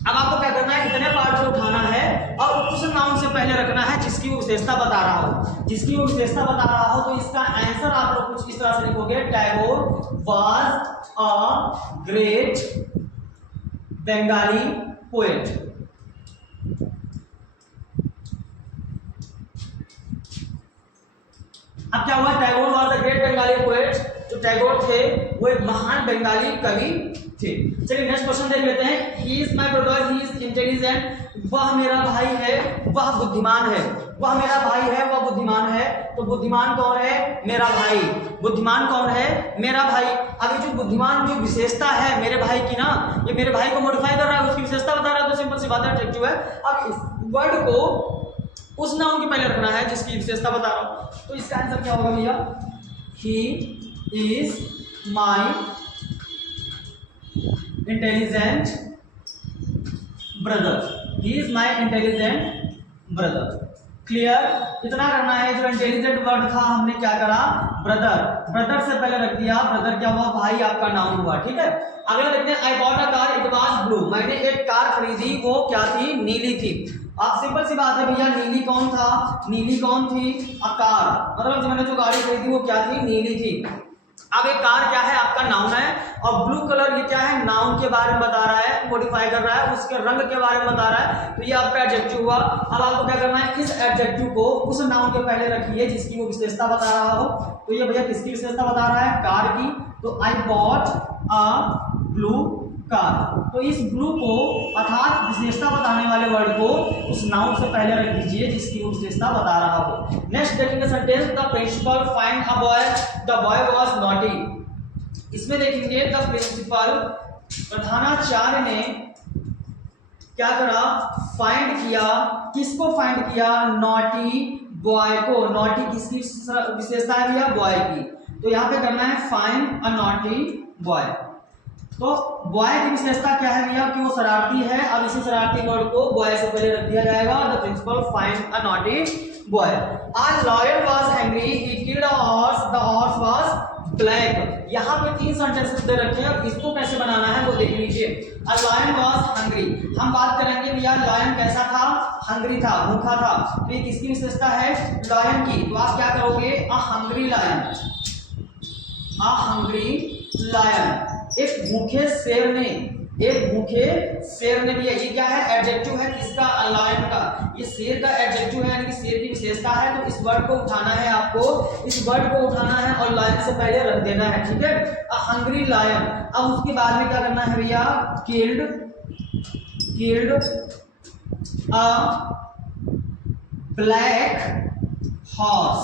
अब आपको क्या करना है, इतने पार्ट को उठाना है और उस नाउन से पहले रखना है जिसकी वो विशेषता बता रहा हो, जिसकी वो विशेषता बता रहा हो। तो इसका आंसर आप लोग कुछ इस तरह से लिखोगे, Tagore was a great Bengali poet. अब क्या हुआ, Tagore was a great Bengali poet, जो टैगोर थे वो एक महान बंगाली कवि थे। चलिए नेक्स्ट क्वेश्चन देख लेते हैं। He is my brother, he is intelligent, वह मेरा भाई है, वह बुद्धिमान है। वह मेरा भाई है, वह बुद्धिमान है। तो बुद्धिमान कौन है? मेरा भाई। बुद्धिमान कौन है? मेरा भाई। अभी जो बुद्धिमान जो विशेषता है मेरे भाई की ना, ये मेरे भाई को मॉडिफाई कर रहा है, उसकी विशेषता बता रहा है, तो सिंपल सी बात है एडजेक्टिव है। अब इस वर्ड को उस नाउन के पहले रखना है जिसकी विशेषता बता रहा हूं। तो इसका आंसर क्या होगा भैया? He is my intelligent brother, he is my intelligent brother. Clear? इतना करना है। जो इंटेलिजेंट वर्ड था हमने क्या करा? ब्रदर, ब्रदर से पहले रख दिया। ब्रदर क्या हुआ? भाई आपका नाउन हुआ। ठीक है, अगला देखते हैं। I bought a car, it was blue, मैंने एक कार खरीदी, वो क्या थी? नीली थी। आप सिंपल सी बात है भैया, नीली कौन था? नीली कौन थी? अ कार, मतलब जो मैंने जो गाड़ी खरीदी वो क्या थी? नीली थी। अब एक कार क्या है? आपका नाउन है, और ब्लू कलर ये क्या है? नाउन के बारे में बता रहा है, मॉडिफाई कर रहा है, उसके रंग के बारे में बता रहा है, तो ये आपका एडजेक्टिव हुआ। अब आपको क्या करना है? इस एडजेक्टिव को उस नाउन के पहले रखिए जिसकी वो विशेषता बता रहा हो। तो ये भैया किसकी विशेषता बता रहा है? कार की। तो I bought a blue car, तो इस ब्लू को अर्थात विशेषता बताने वाले वर्ड को उस नाउन से पहले रख दीजिए जिसकी वो विशेषता बता रहा हो। नेक्स्ट देखेंगे sentence, the principal find a boy, the boy was naughty. इसमें देखेंगे द प्रिंसिपल, प्रधानाचार्य ने क्या करा? फाइंड किया। किसको फाइंड किया? नॉटी बॉय को। नॉटी किसकी विशेषता है भैया? बॉय की। तो यहाँ पे करना है फाइंड अ नॉटी बॉय। तो बॉय की विशेषता क्या है भैया? कि वो शरारती है। अब इसी शरारती वर्ड को बॉय से पहले रख दिया जाएगा। The principal find a naughty boy. A lion was hungry, he killed a horse, the horse was black. यहाँ पे 3 सेंटेंसेस दे रखे हैं, अब इसको कैसे बनाना है वो देख लीजिए। अ लॉयन वाज हंग्री, हम बात करेंगे भैया लॉयन कैसा था? हंग्री था, भूखा था। तो ये किसकी विशेषता है? लॉयन की। तो आप क्या करोगे? A hungry lion, a hungry lion, एक भूखे शेर ने, एक भूखे शेर ने भी। ये क्या है? एडजेक्टिव है किसका? लायन का। ये शेर का एडजेक्टिव है, यानी कि शेर की विशेषता है। तो इस वर्ड को उठाना है आपको, इस वर्ड को उठाना है और लायन से पहले रख देना है। ठीक है, अ हंग्री लायन। अब उसके बाद में क्या करना है भैया? Killed, killed a black horse.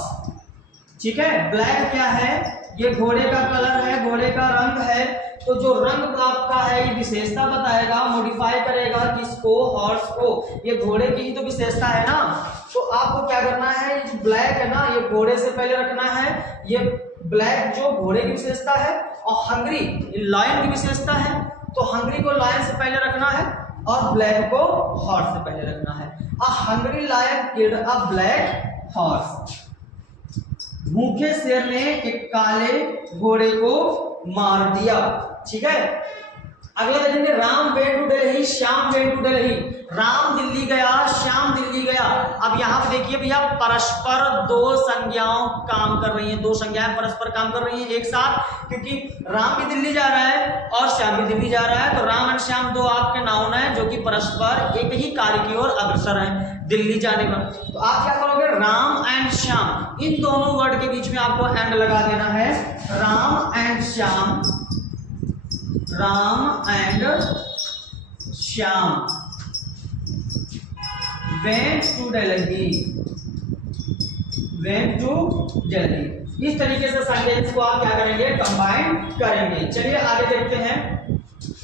ठीक है, ब्लैक क्या है? ये घोड़े का कलर है, घोड़े का रंग है। तो जो रंग आपका है ये विशेषता बताएगा, मॉडिफाई करेगा किसको? हॉर्स को। ये घोड़े की ही तो विशेषता है ना। तो आपको क्या करना है? ये जो ब्लैक है ना, ये घोड़े से पहले रखना है। ये ब्लैक जो घोड़े की विशेषता है, और हंग्री ये लायन की विशेषता है। तो हंग्री को लायन से पहले रखना है और ब्लैक को हॉर्स से पहले रखना है। A hungry lion killed a black horse. भूखे शेर ने एक काले घोड़े को मार दिया। ठीक है, अगला देखेंगे। Ram went to Delhi, Shyam went to Delhi. Ram Delhi गया, श्याम दिल्ली गया। अब यहाँ पे देखिए भैया, परस्पर दो संज्ञाओं काम कर रही हैं, दो संज्ञाएं परस्पर काम कर रही हैं एक साथ, क्योंकि राम भी दिल्ली जा रहा है और श्याम भी दिल्ली जा रहा है। तो राम एंड श्याम दो आपके नाउन हैं जो कि परस्पर एक ही कार्य की ओर अग्रसर हैं दिल्ली जाने का। तो आप क्या करोगे? राम एंड श्याम, इन दोनों वर्ड के बीच में आपको एंड लगा देना है। Ram and Shyam, Ram and Shyam went to Delhi, went to Delhi। इस तरीके से सेंटेंस को आप क्या करेंगे? कंबाइन करेंगे। चलिए आगे देखते हैं।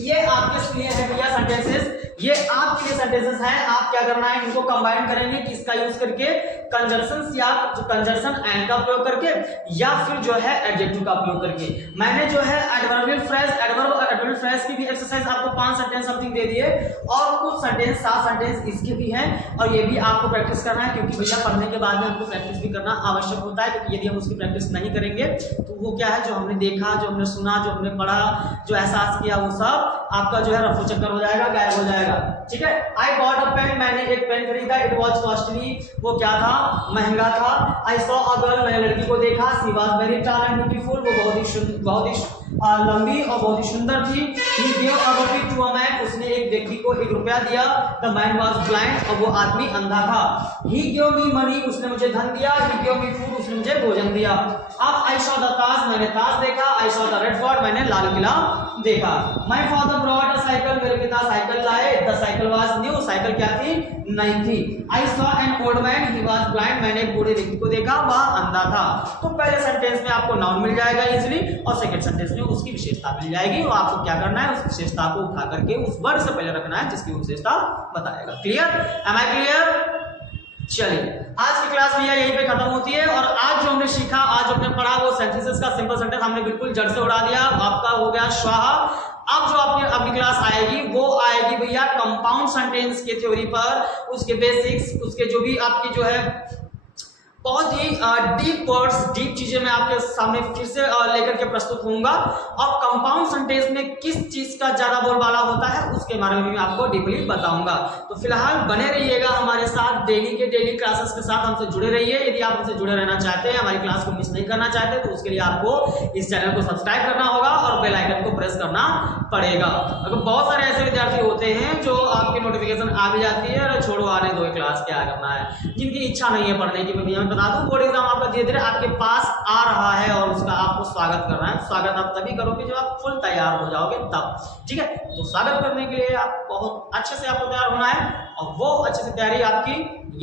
ये आपके लिए है भैया सेंटेंसेस, ये आपके लिए सेंटेंसेस हैं। आप क्या करना है? इनको कंबाइन करेंगे किसका यूज करके? कंजंक्शन या कंजंक्शन एंड का प्रयोग करके, या फिर जो है एडजेक्टिव का प्रयोग करके। मैंने जो है एडवर्बियल फ्रेज, एडवर्ब और एडवर्बियल फ्रेज की भी एक्सरसाइज आपको 5 सेंटेंस समथिंग दे दिए, और कुछ सेंटेंस 7 सेंटेंस इसके भी हैं, और ये भी आपको प्रैक्टिस करना है, क्योंकि भैया पढ़ने के बाद में हमको प्रैक्टिस भी करना आवश्यक होता है। क्योंकि यदि हम उसकी प्रैक्टिस नहीं करेंगे तो वो क्या है, जो हमने देखा, जो हमने सुना, जो हमने पढ़ा, जो एहसास किया, वो सब आपका जो है रफू चक्कर हो जाएगा, गायब हो जाएगा। जाएगा। ठीक है, आई बॉट अ पेन, मैंने एक पेन खरीदा, इट वॉज कॉस्टली, वो क्या था, महंगा था। आई सॉ अ गर्ल, मैंने लड़की को देखा, she was very tall and beautiful, वो बहुत ही लंबी और बहुत ही सुंदर थी। He give a rupee to a man, उसने एक व्यक्ति को 1 रुपया दिया। द मैन वॉज ब्लाइंड, और वो आदमी अंधा था। ही गिव मी मनी, उसने मुझे धन दिया। ही गिव मी फूड, उसने मुझे भोजन दिया। अब आई सॉ द ताज, मैंने ताज देखा। I saw the red fort, मैंने लाल किला देखा। My father brought a cycle, मेरे पिता साइकिल लाए। The cycle was new, cycle क्या थी, नई थी। I saw an old man, he was blind, मैंने एक बूढ़े व्यक्ति को देखा, वह अंधा था। तो पहले सेंटेंस में आपको नाउन मिल जाएगा इजीली, और सेकंड सेंटेंस में उसकी विशेषता मिल जाएगी। और आपको क्या करना है, उस विशेषता को उठा करके उस वर्ड से पहले रखना है जिसकी विशेषता बताएगा। Clear, am I clear? चलिए, आज की क्लास भैया यहीं पे खत्म होती है। और आज जो हमने सीखा, आज हमने पढ़ा, वो सेंटेंसेस का सिंपल सेंटेंस हमने बिल्कुल जड़ से उड़ा दिया। आपका हो गया स्वाहा। अब जो आपकी अगली क्लास आएगी वो आएगी भैया कंपाउंड सेंटेंस के थ्योरी पर, उसके बेसिक्स, उसके जो भी आपकी जो है बहुत ही डीप वर्ड्स, डीप चीजें मैं आपके सामने फिर से लेकर के प्रस्तुत होऊंगा। और कंपाउंड सेंटेंस में किस चीज का ज्यादा बोलबाला होता है उसके बारे में भी मैं आपको डीपली बताऊंगा। तो फिलहाल बने रहिएगा हमारे साथ, डेली के डेली क्लासेस के साथ हमसे जुड़े रहिए। यदि आप हमसे जुड़े रहना चाहते हैं, हमारी क्लास को मिस नहीं करना चाहते, तो उसके लिए आपको इस चैनल को सब्सक्राइब करना होगा और बेल आइकन को प्रेस करना पड़ेगा। अगर बहुत सारे ऐसे विद्यार्थी होते हैं जो आपकी नोटिफिकेशन आ भी जाती है, अरे छोड़ो आने दो क्लास क्या करना है, जिनकी इच्छा नहीं है पढ़ने की। मैं बता दूं, बोर्ड एग्जाम आपका धीरे धीरे आपके पास आ रहा है और उसका आपको स्वागत करना है। स्वागत आप तभी करोगे जब आप फुल तैयार हो जाओगे तब। ठीक है, तो स्वागत करने के लिए आप बहुत अच्छे से आपको तैयार होना है, और वो अच्छे से तैयारी आपकी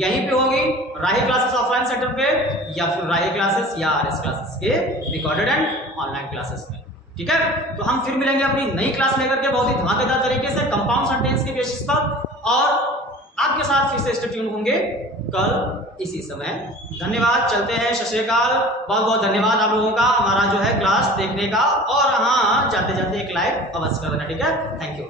यहीं पे होगी, राही क्लासेस ऑफलाइन सेंटर पे, या फिर राही क्लासेस या आरएस क्लासेस के रिकॉर्डेड एंड ऑनलाइन क्लासेस में। ठीक है, तो हम फिर मिलेंगे अपनी नई क्लास लेकर के बहुत ही धमाकेदार तरीके से कंपाउंड सेंटेंस के बेसिस पर, और आपके साथ फिर से स्टे ट्यून होंगे कल इसी समय। धन्यवाद, चलते हैं, सत श्री अकाल। बहुत बहुत धन्यवाद आप लोगों का हमारा जो है क्लास देखने का, और हाँ, जाते जाते एक लाइक अवश्य कर देना। ठीक है, थैंक यू।